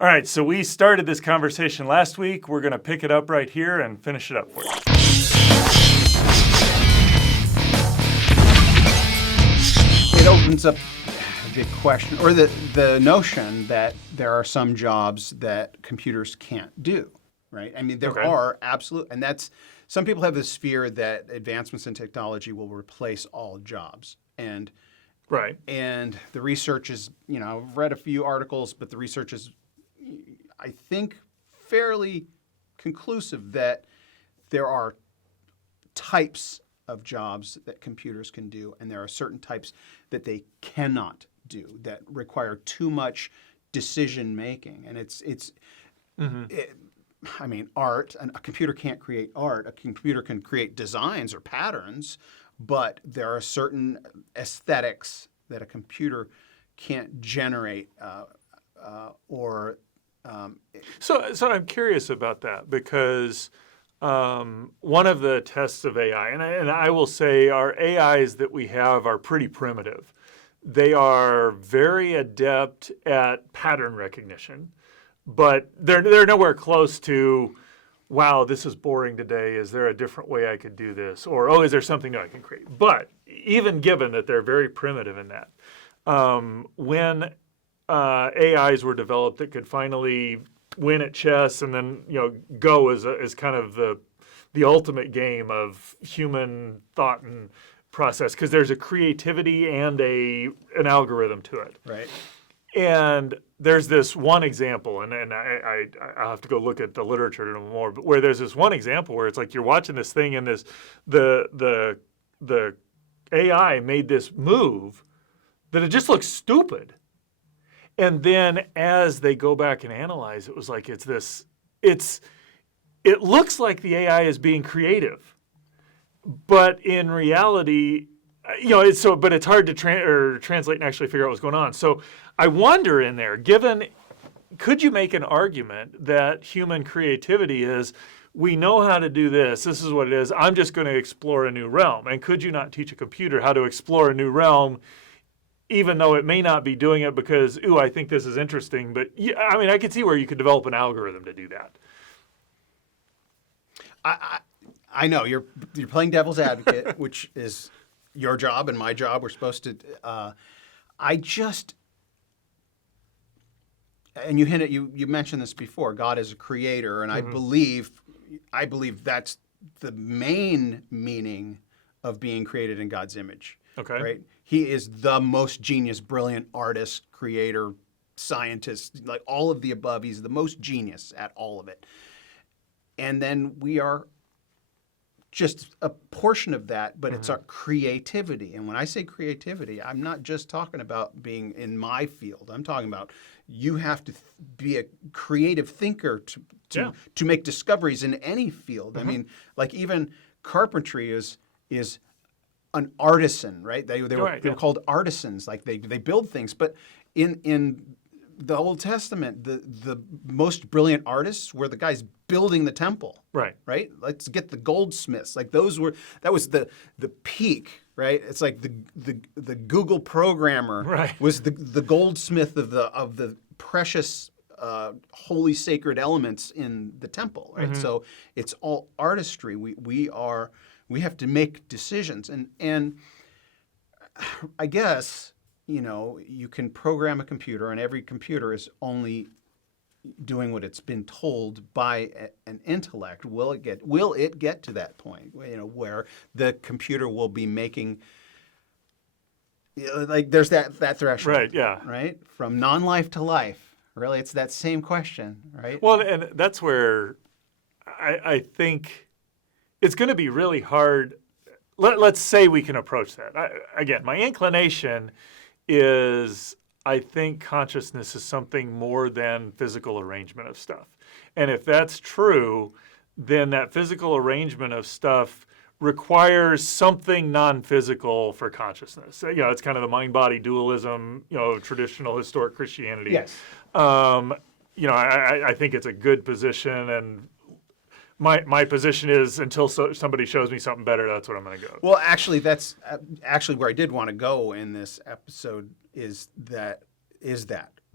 All right, so we started this conversation last week. We're going to pick it up right here and finish it up for you. It opens up the question, or the notion that there are some jobs that computers can't do, right? I mean, there are absolute, and that's, some people have this fear that advancements in technology will replace all jobs. And and the research is, I've read a few articles, but the research is, I think, fairly conclusive that there are types of jobs that computers can do, and there are certain types that they cannot do that require too much decision making. And art, and a computer can't create art. A computer can create designs or patterns, but there are certain aesthetics that a computer can't generate So I'm curious about that because one of the tests of AI, and I will say our AIs that we have are pretty primitive. They are very adept at pattern recognition, but they're nowhere close to, wow, this is boring today. Is there a different way I could do this? Or, oh, is there something new I can create? But even given that they're very primitive in that, when AIs were developed that could finally win at chess and then Go is kind of the ultimate game of human thought and process because there's a creativity and an algorithm to it. Right. And there's this one example, and I'll have to go look at the literature to know more, but where there's this one example where it's like you're watching this thing and the AI made this move that it just looks stupid. And then as they go back and analyze, it was like it looks like the AI is being creative. But in reality, but it's hard to translate and actually figure out what's going on. So I wonder in there, could you make an argument that human creativity is, we know how to do this is what it is, I'm just going to explore a new realm. And could you not teach a computer how to explore a new realm, even though it may not be doing it because, I think this is interesting. But I could see where you could develop an algorithm to do that. I know you're playing devil's advocate, which is your job and my job. We're supposed to. And you hinted, you mentioned this before. God is a creator, and I believe that's the main meaning of being created in God's image. Okay. Right. He is the most genius, brilliant artist, creator, scientist, like all of the above. He's the most genius at all of it. And then we are just a portion of that, but it's our creativity. And when I say creativity, I'm not just talking about being in my field. I'm talking about you have to be a creative thinker to make discoveries in any field. I mean, like even carpentry is an artisan, right? They were called artisans. Like they build things, but in the Old Testament, the most brilliant artists were the guys building the temple. Right? Let's get the goldsmiths. Like that was the peak, right? It's like the Google programmer was the goldsmith of the precious holy sacred elements in the temple, right? So it's all artistry. We have to make decisions, and I guess you can program a computer, and every computer is only doing what it's been told by an intellect. Will it get to that point, where the computer will be making, like there's that threshold, right? Yeah, right, from non-life to life. Really, it's that same question, right? Well, and that's where I think it's going to be really hard. Let's say we can approach that. Again, my inclination is I think consciousness is something more than physical arrangement of stuff. And if that's true, then that physical arrangement of stuff requires something non-physical for consciousness. It's kind of the mind-body dualism, traditional historic Christianity. Yes. I think it's a good position, and my position is until somebody shows me something better, that's what I'm going to go. Well, actually, that's actually where I did want to go in this episode is that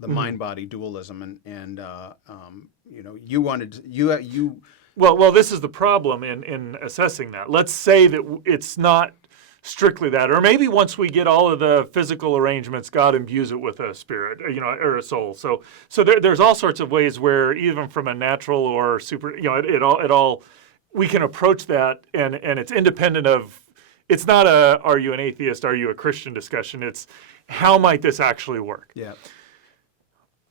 the mind-body dualism, and you wanted to, you Well, this is the problem in assessing that. Let's say that it's not strictly that, or maybe once we get all of the physical arrangements, God imbues it with a spirit, or a soul. So there's all sorts of ways where even from a natural or super, it all we can approach that, and it's independent of. It's not a are you an atheist, are you a Christian discussion. It's how might this actually work. yeah.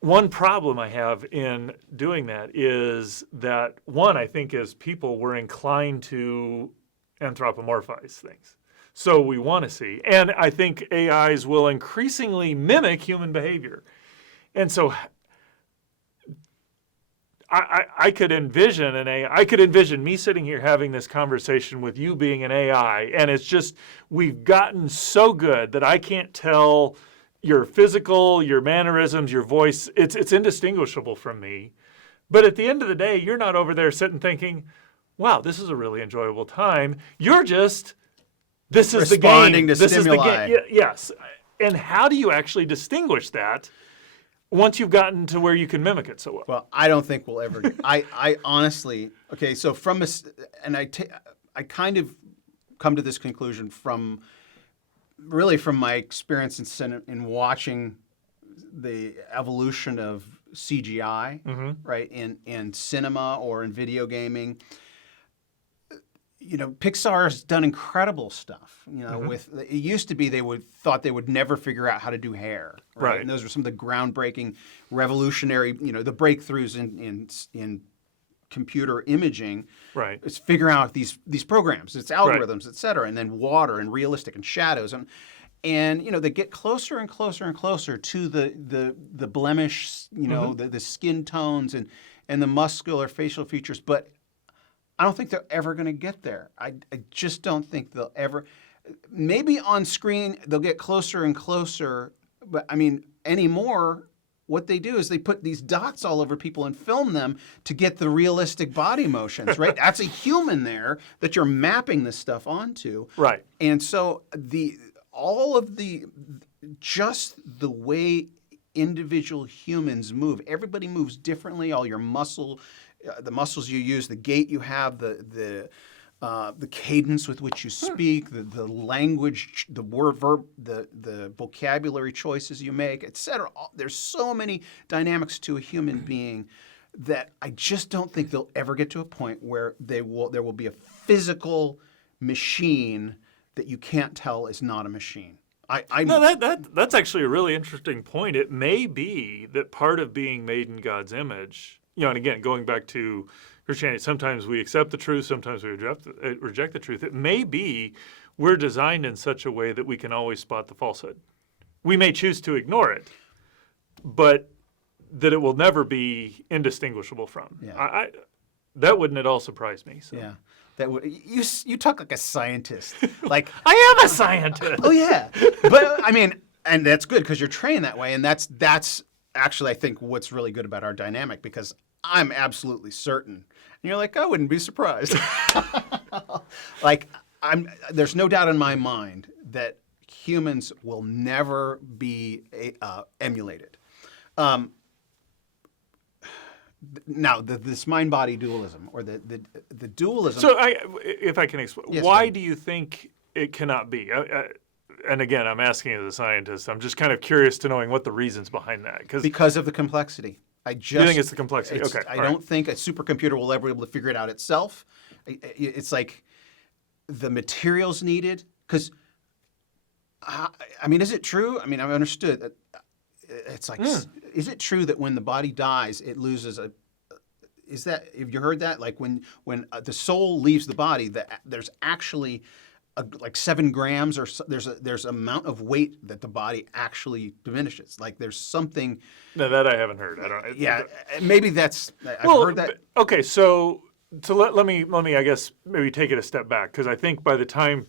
One problem I have in doing that is that, one, I think as people, we're inclined to anthropomorphize things. So we want to see. And I think AIs will increasingly mimic human behavior. And so I could envision an AI. I could envision me sitting here having this conversation with you being an AI. And it's just, we've gotten so good that I can't tell your physical, your mannerisms, your voice, it's indistinguishable from me. But at the end of the day, you're not over there sitting thinking, wow, this is a really enjoyable time. You're just, this is the game. Responding to this stimuli. is the game. Yes. And how do you actually distinguish that once you've gotten to where you can mimic it so well? Well, I don't think we'll ever. I honestly, okay. So I kind of come to this conclusion from my experience in watching the evolution of CGI, right, in cinema or in video gaming. Pixar's done incredible stuff. With it used to be thought they would never figure out how to do hair, right? And those were some of the groundbreaking, revolutionary, the breakthroughs in computer imaging. Right. It's figuring out these programs, its algorithms, et cetera, and then water and realistic and shadows and they get closer and closer and closer to the blemish, the skin tones and the muscular facial features, but I don't think they're ever going to get there. I just don't think they'll ever. Maybe on screen they'll get closer and closer, but I mean anymore. What they do is they put these dots all over people and film them to get the realistic body motions, right? That's a human there that you're mapping this stuff onto. Right. And so just the way individual humans move, everybody moves differently. All your the muscles you use, the gait you have, the cadence with which you speak, the language, the word verb, the vocabulary choices you make, etc. There's so many dynamics to a human being that I just don't think they'll ever get to a point where there will be a physical machine that you can't tell is not a machine. No, that's actually a really interesting point. It may be that part of being made in God's image, and again, going back to Christianity, sometimes we accept the truth, sometimes we reject the truth. It may be we're designed in such a way that we can always spot the falsehood. We may choose to ignore it, but that it will never be indistinguishable from. Yeah. That wouldn't at all surprise me. So. Yeah. You talk like a scientist. Like I am a scientist. Oh yeah, but I mean, and that's good because you're trained that way, and that's actually I think what's really good about our dynamic because I'm absolutely certain, and you're like I wouldn't be surprised. Like there's no doubt in my mind that humans will never be emulated. Now, this mind-body dualism, or the dualism. So, if I can explain, Yes, why do you think it cannot be? And again, I'm asking as a scientist. I'm just kind of curious to knowing what the reasons behind that. Because of the complexity. You think it's the complexity? Okay. I don't think a supercomputer will ever be able to figure it out itself. It's like the materials needed. Because, I mean, is it true? I mean, I've understood that. It's like, is it true that when the body dies, it loses a? Is that? Have you heard that? Like when the soul leaves the body, that there's actually like 7 grams or there's amount of weight that the body actually diminishes. Like there's something. No, that I haven't heard. I don't. Yeah, maybe that's. I've heard that. Okay, so let me I guess maybe take it a step back because I think by the time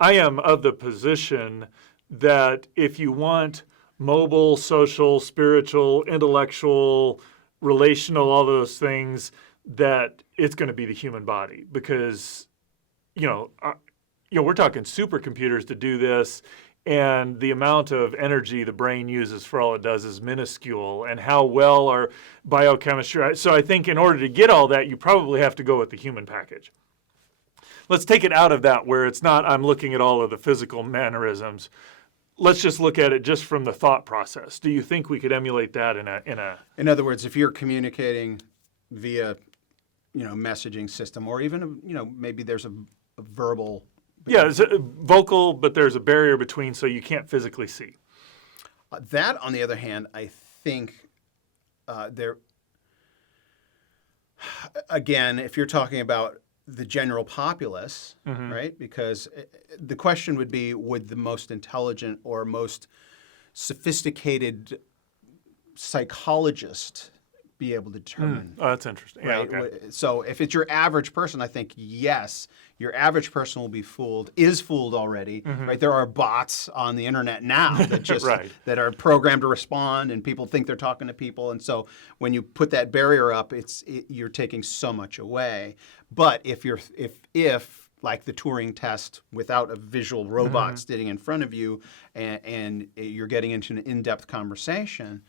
I am of the position that if you want mobile, social, spiritual, intellectual, relational, all those things, that it's going to be the human body because, we're talking supercomputers to do this, and the amount of energy the brain uses for all it does is minuscule, and how well our biochemistry. So I think in order to get all that, you probably have to go with the human package. Let's take it out of that where it's not I'm looking at all of the physical mannerisms. Let's just look at it just from the thought process. Do you think we could emulate that in a? In other words, if you're communicating via, messaging system, or even, maybe there's a verbal. Yeah, it's a vocal, but there's a barrier between, so you can't physically see. That, on the other hand, I think again, if you're talking about the general populace, right? Because the question would be, would the most intelligent or most sophisticated psychologist be able to determine? Oh, that's interesting. Yeah, Right? okay. So if it's your average person, I think, yes, your average person will be fooled, is fooled already, right? There are bots on the internet now that just Right. that are programmed to respond, and people think they're talking to people. And so when you put that barrier up, you're taking so much away. But if like the Turing test without a visual robot sitting in front of you, and you're getting into an in-depth conversation,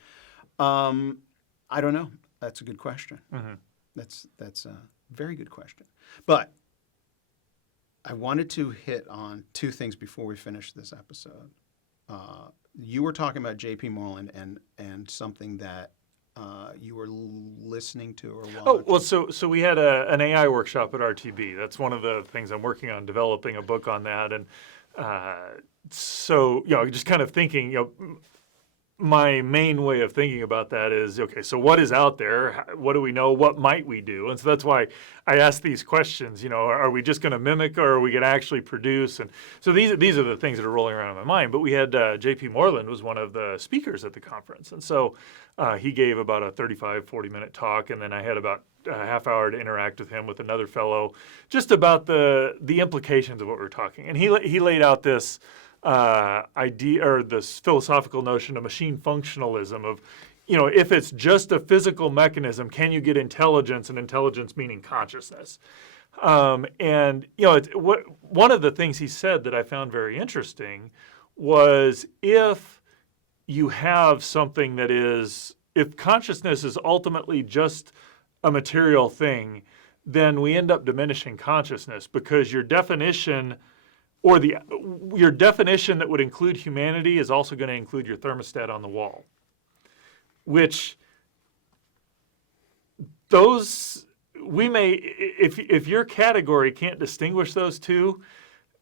I don't know. That's a good question. That's a very good question. But I wanted to hit on two things before we finish this episode. You were talking about J.P. Moreland and something that you were listening to or watching. Oh, well, so we had an AI workshop at RTB. That's one of the things I'm working on, developing a book on that. And so, just kind of thinking, my main way of thinking about that is, okay, so what is out there? What do we know? What might we do? And so that's why I ask these questions, are we just going to mimic, or are we going to actually produce? And so these are the things that are rolling around in my mind. But we had J.P. Moreland was one of the speakers at the conference. And so he gave about a 35, 40-minute talk, and then I had about a half hour to interact with him with another fellow just about the implications of what we're talking. And he laid out this idea, or this philosophical notion of machine functionalism of, if it's just a physical mechanism, can you get intelligence, and intelligence meaning consciousness? And one of the things he said that I found very interesting was, if you have something that is, if consciousness is ultimately just a material thing, then we end up diminishing consciousness, because your definition that would include humanity is also going to include your thermostat on the wall, which if your category can't distinguish those two,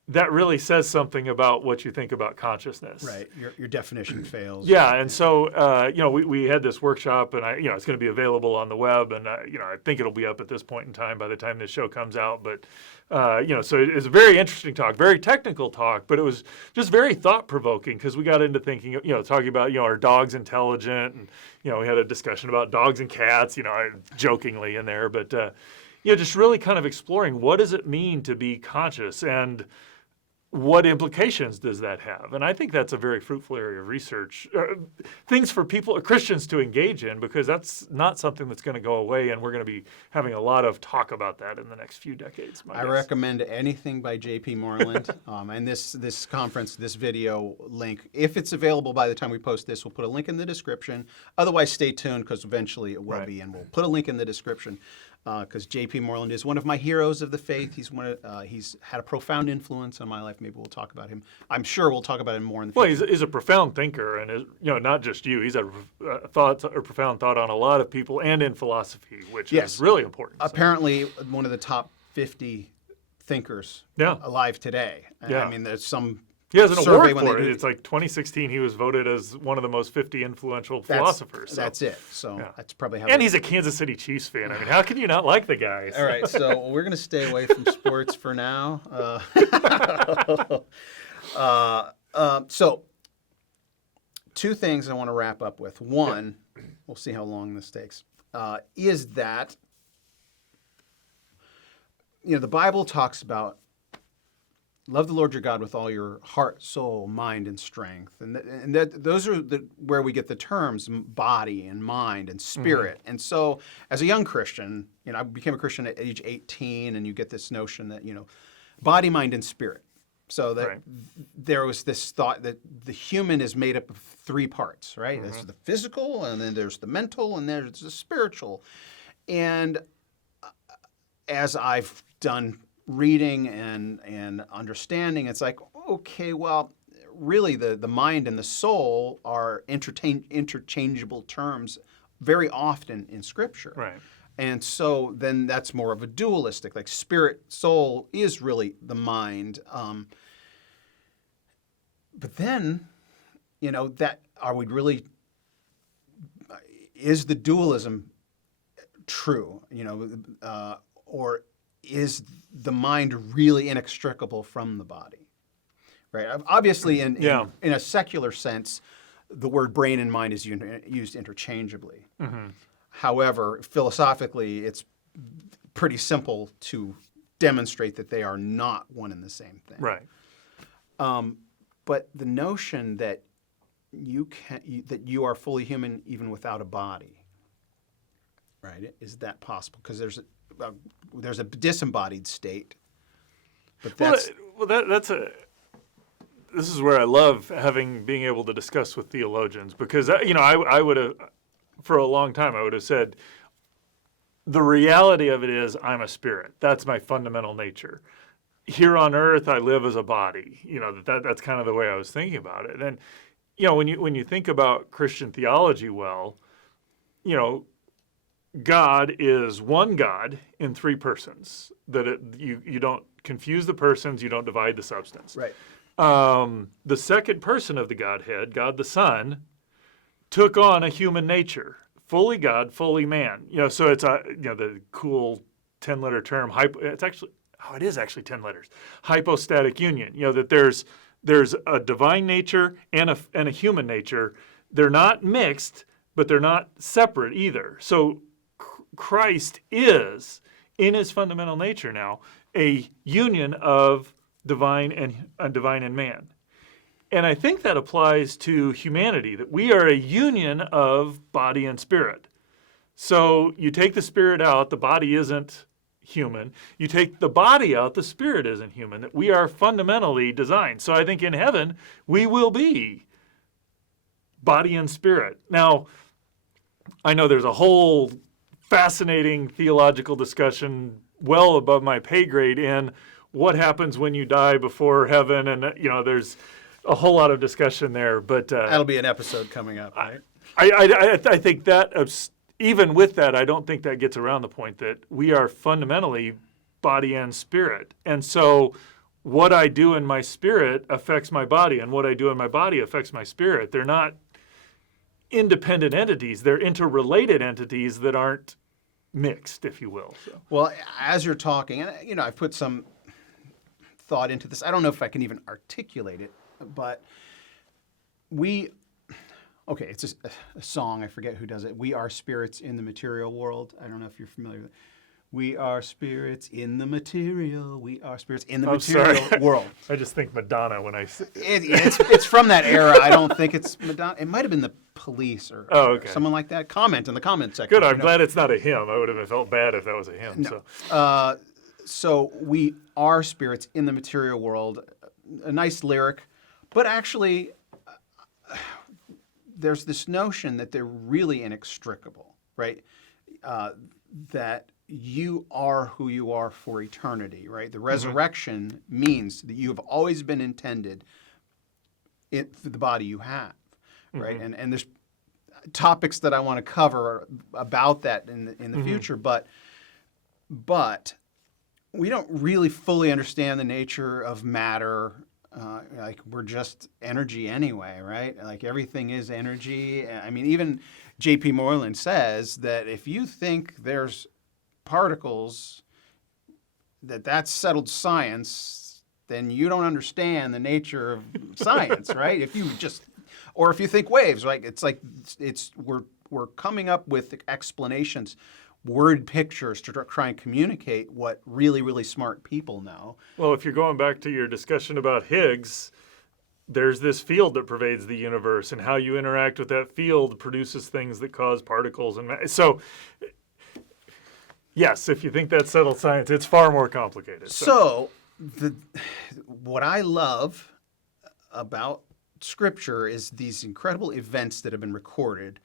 that really says something about what you think about consciousness. Right, your definition fails. Yeah, and so we had this workshop, and it's going to be available on the web, and I think it'll be up at this point in time by the time this show comes out. But so it's a very interesting talk, very technical talk, but it was just very thought provoking, because we got into thinking, talking about are dogs intelligent, and we had a discussion about dogs and cats, jokingly in there, but just really kind of exploring, what does it mean to be conscious, and what implications does that have? And I think that's a very fruitful area of research, things for Christians to engage in, because that's not something that's going to go away, and we're going to be having a lot of talk about that in the next few decades. I recommend anything by J.P. Moreland, and this conference, this video link, if it's available by the time we post this, we'll put a link in the description. Otherwise, stay tuned, because eventually it will be, and we'll put a link in the description. Because J.P. Moreland is one of my heroes of the faith. He's had a profound influence on my life. Maybe we'll talk about him. I'm sure we'll talk about him more in the future. Well, he's a profound thinker, and not just you. He's a profound thought on a lot of people, and in philosophy, which is really important. Apparently, one of the top 50 thinkers alive today. Yeah. I mean, there's some. He has an award for it. It's like 2016. He was voted as one of the most 50 influential philosophers. That's it. So that's probably how. And he's a Kansas City Chiefs fan. I mean, how can you not like the guy? All right, so we're going to stay away from sports for now. So two things I want to wrap up with. One, we'll see how long this takes, is that the Bible talks about love the Lord your God with all your heart, soul, mind, and strength. And those are where we get the terms body and mind and spirit. And so as a young Christian, I became a Christian at age 18, and you get this notion that, body, mind, and spirit. So that Right. there was this thought that the human is made up of three parts, right? Mm-hmm. There's the physical, and then there's the mental, and there's the spiritual. And as I've done reading and understanding, it's like, okay, well, really the mind and the soul are interchangeable terms very often in Scripture. Right. And so then that's more of a dualistic, like spirit, soul is really the mind. But then, that are we really, is the dualism true? Or is the mind really inextricable from the body? Right. Obviously, in a secular sense, the word brain and mind is used interchangeably. Mm-hmm. However, philosophically, it's pretty simple to demonstrate that they are not one and the same thing. Right. But the notion that that you are fully human even without a body, right? Is that possible? Because there's a disembodied state. But that's this is where I love being able to discuss with theologians, because I would have, for a long time, I would have said, the reality of it is I'm a spirit. That's my fundamental nature. Here on earth, I live as a body. That's kind of the way I was thinking about it. And when you think about Christian theology, God is one God in three persons. You don't confuse the persons, you don't divide the substance. right. The second person of the Godhead, God the Son, took on a human nature, fully God, fully man. So it's the cool 10-letter term. It is actually 10 letters. Hypostatic union. That there's a divine nature and a human nature. They're not mixed, but they're not separate either. So Christ is, in his fundamental nature now, a union of divine and man. And I think that applies to humanity, that we are a union of body and spirit. So you take the spirit out, the body isn't human. You take the body out, the spirit isn't human. That we are fundamentally designed. So I think in heaven, we will be body and spirit. Now, I know there's a whole fascinating theological discussion well above my pay grade in what happens when you die before heaven, and there's a whole lot of discussion there. But that'll be an episode coming up, right? I think that even with that, I don't think that gets around the point that we are fundamentally body and spirit, and so what I do in my spirit affects my body, and what I do in my body affects my spirit. They're not independent entities; they're interrelated entities that aren't mixed, if you will. So. Well, as you're talking, and I've put some thought into this. I don't know if I can even articulate it, but it's a song. I forget who does it. We are spirits in the material world. I don't know if you're familiar with it. We are spirits in the material. We are spirits in the material world. I just think Madonna when I say it's from that era. I don't think it's Madonna. It might have been the Police or someone like that. Comment in the comment section. Good. I'm glad it's not a hymn. I would have felt bad if that was a hymn. No. So we are spirits in the material world. A nice lyric, but actually, there's this notion that they're really inextricable, right? That you are who you are for eternity, right? The resurrection means that you have always been intended for the body you have, right? And there's topics that I want to cover about that in the future, but we don't really fully understand the nature of matter. Like we're just energy anyway, right? Like everything is energy. I mean, even J.P. Moreland says that if you think there's particles, that's settled science, then you don't understand the nature of science, right? If you think waves, right? We're coming up with explanations, word pictures to try and communicate what really, really smart people know. Well, if you're going back to your discussion about Higgs, there's this field that pervades the universe, and how you interact with that field produces things that cause particles. So, yes, if you think that's settled science, it's far more complicated. So what I love about Scripture is these incredible events that have been recorded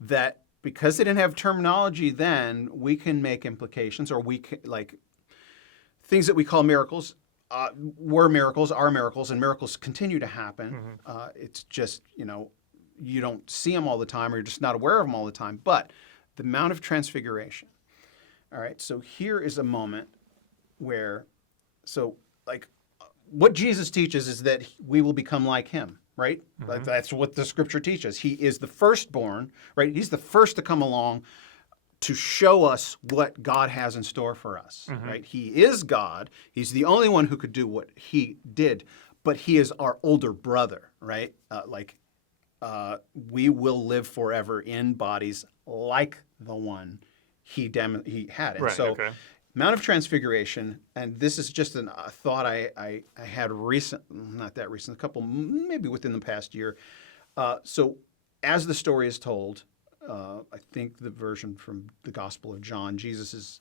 that because they didn't have terminology then, we can make implications, or we can, like things that we call miracles were miracles, are miracles, and miracles continue to happen. It's just, you don't see them all the time, or you're just not aware of them all the time. But the Mount of Transfiguration. All right, so here is a moment where, what Jesus teaches is that we will become like him, right? Like, that's what the Scripture teaches. He is the firstborn, right? He's the first to come along to show us what God has in store for us, right? He is God. He's the only one who could do what he did, but he is our older brother, right? We will live forever in bodies like the one he had. And Right, so okay. Mount of Transfiguration, and this is just a thought I had not that recent, a couple, maybe within the past year. So as the story is told, I think the version from the Gospel of John, Jesus is,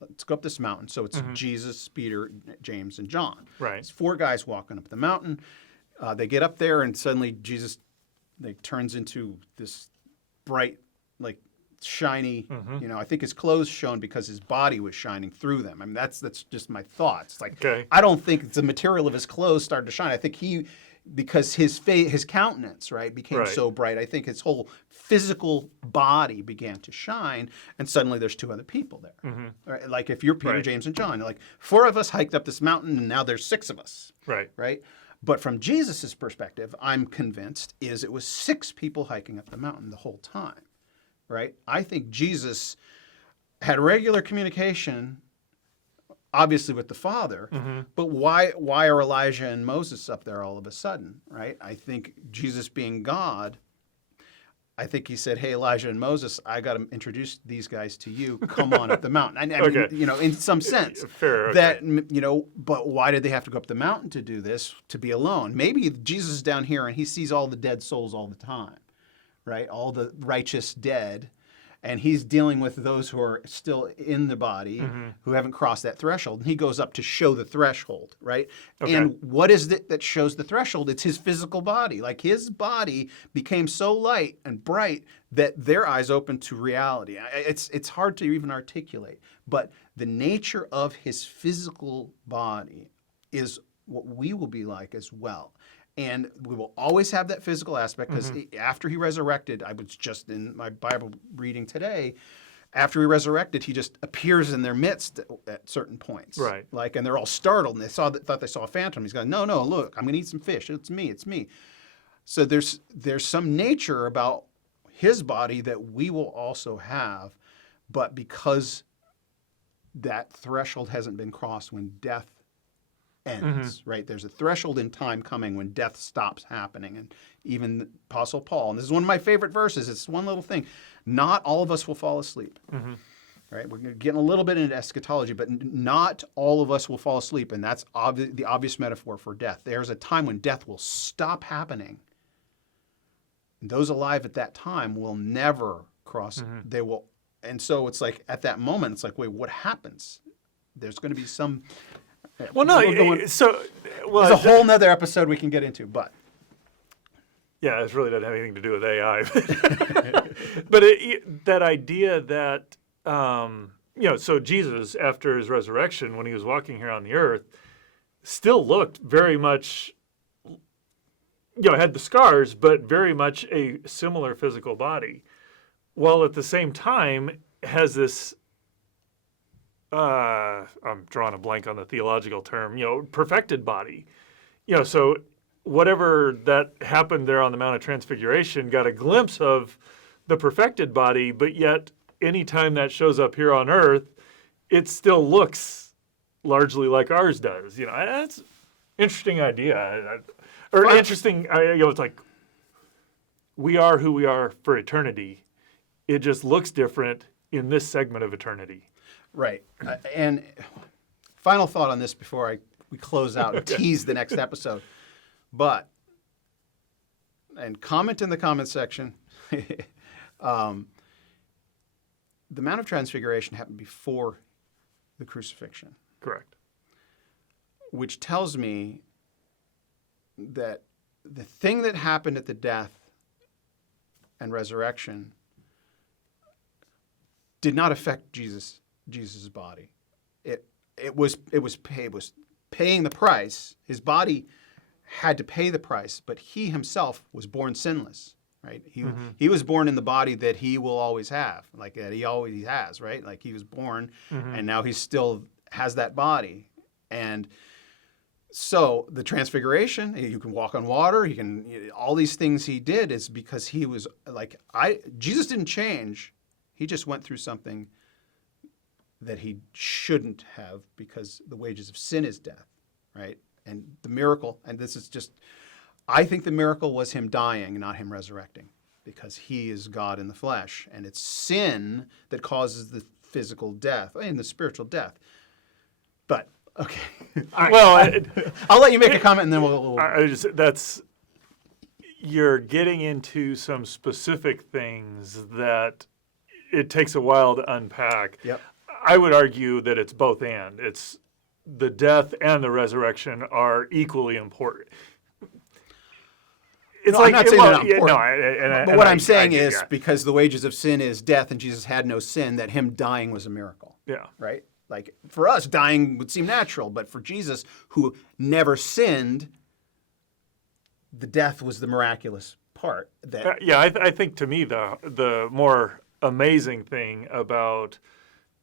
let's go up this mountain. So it's Jesus, Peter, James, and John. Right. It's 4 guys walking up the mountain. They get up there, and suddenly Jesus turns into this bright, shiny. I think his clothes shone because his body was shining through them. I mean, that's just my thoughts. Okay. I don't think the material of his clothes started to shine. I think because his countenance, right, became so bright. I think his whole physical body began to shine, and suddenly there's 2 other people there. Right? Like if you're Peter, James, and John, 4 of us hiked up this mountain, and now there's 6 of us. Right. But from Jesus's perspective, I'm convinced it was 6 people hiking up the mountain the whole time. Right? I think Jesus had regular communication, obviously with the Father, but why are Elijah and Moses up there all of a sudden? Right? I think Jesus being God, I think he said, "Hey, Elijah and Moses, I got to introduce these guys to you. Come on up the mountain." I mean, in some sense, Fair. Okay. But why did they have to go up the mountain to do this? To be alone? Maybe Jesus is down here and he sees all the dead souls all the time. Right, all the righteous dead, and he's dealing with those who are still in the body, who haven't crossed that threshold. And he goes up to show the threshold, right? Okay. And what is it that shows the threshold? It's his physical body. Like his body became so light and bright that their eyes opened to reality. It's hard to even articulate, but the nature of his physical body is what we will be like as well. And we will always have that physical aspect because after he resurrected, I was just in my Bible reading today, after he resurrected, he just appears in their midst at certain points. Right. And they're all startled and they thought they saw a phantom. He's going, no, look, I'm going to eat some fish. It's me. So there's some nature about his body that we will also have, but because that threshold hasn't been crossed when death ends, right? There's a threshold in time coming when death stops happening. And even Apostle Paul, and this is one of my favorite verses, it's one little thing, not all of us will fall asleep. Right? We're getting a little bit into eschatology, but not all of us will fall asleep. And that's the obvious metaphor for death. There's a time when death will stop happening. And those alive at that time will never cross. They will. And so it's like at that moment, it's like, wait, what happens? There's going to be some... Well, no. There's a whole nother episode we can get into, but yeah, it really doesn't have anything to do with AI. But that idea that so Jesus, after his resurrection, when he was walking here on the earth, still looked very much, had the scars, but very much a similar physical body, while at the same time has this. I'm drawing a blank on the theological term, perfected body. So whatever that happened there on the Mount of Transfiguration got a glimpse of the perfected body, but yet anytime that shows up here on earth, it still looks largely like ours does. That's an interesting idea. Interesting, it's like we are who we are for eternity. It just looks different in this segment of eternity. Right. And final thought on this before we close out and tease the next episode. And comment in the comment section. The Mount of Transfiguration happened before the crucifixion. Correct. which tells me that the thing that happened at the death and resurrection did not affect Jesus' body. It was paying the price. His body had to pay the price, but he himself was born sinless, right? He was born in the body that he will always have, like that he always has, right? Like he was born, and now he still has that body. And so the transfiguration, you can walk on water, all these things he did is because he was like, Jesus didn't change. He just went through something that he shouldn't have, because the wages of sin is death, right? And the miracle, and this is just, I think the miracle was him dying, not him resurrecting, because he is God in the flesh. And it's sin that causes the physical death and the spiritual death. But, okay. Well, I'll let you make a comment and then we'll you're getting into some specific things that it takes a while to unpack. Yep. I would argue that it's both and. It's the death and the resurrection are equally important. It's I'm not saying they're not important. But what I'm saying is yeah. because the wages of sin is death and Jesus had no sin, that him dying was a miracle. Yeah. Right? Like for us, dying would seem natural, but for Jesus, who never sinned, the death was the miraculous part. I think to me the more amazing thing about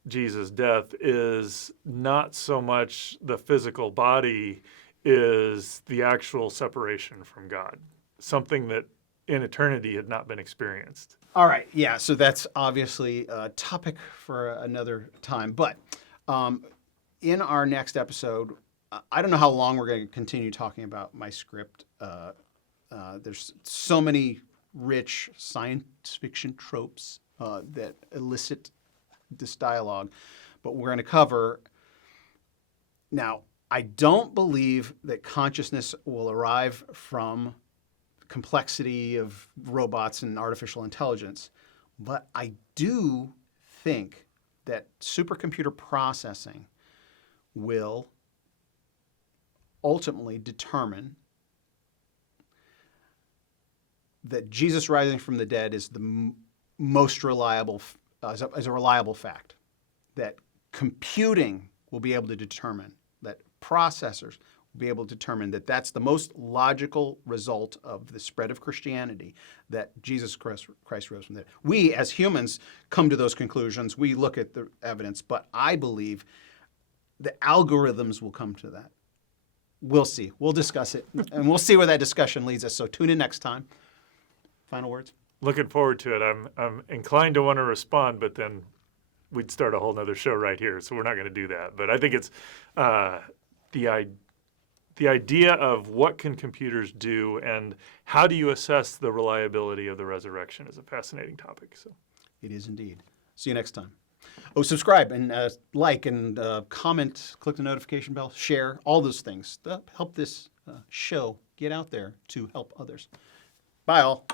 Jesus' death is not so much the physical body, is the actual separation from God, something that in eternity had not been experienced. All right, yeah, so that's obviously a topic for another time. But in our next episode, I don't know how long we're going to continue talking about my script. There's so many rich science fiction tropes that elicit this dialogue, but we're going to cover. Now, I don't believe that consciousness will arrive from complexity of robots and artificial intelligence, but I do think that supercomputer processing will ultimately determine that Jesus rising from the dead is the most reliable, as a reliable fact, that computing will be able to determine, that processors will be able to determine that that's the most logical result of the spread of Christianity, that Jesus Christ rose from the dead. We, as humans, come to those conclusions. We look at the evidence, but I believe the algorithms will come to that. We'll see. We'll discuss it, and we'll see where that discussion leads us. So tune in next time. Final words? Looking forward to it. I'm inclined to want to respond, but then we'd start a whole nother show right here, so we're not going to do that. But I think it's the idea of what can computers do and how do you assess the reliability of the resurrection is a fascinating topic. So it is indeed. See you next time. Oh, subscribe and like and comment, click the notification bell, share, all those things. Help this show get out there to help others. Bye, all.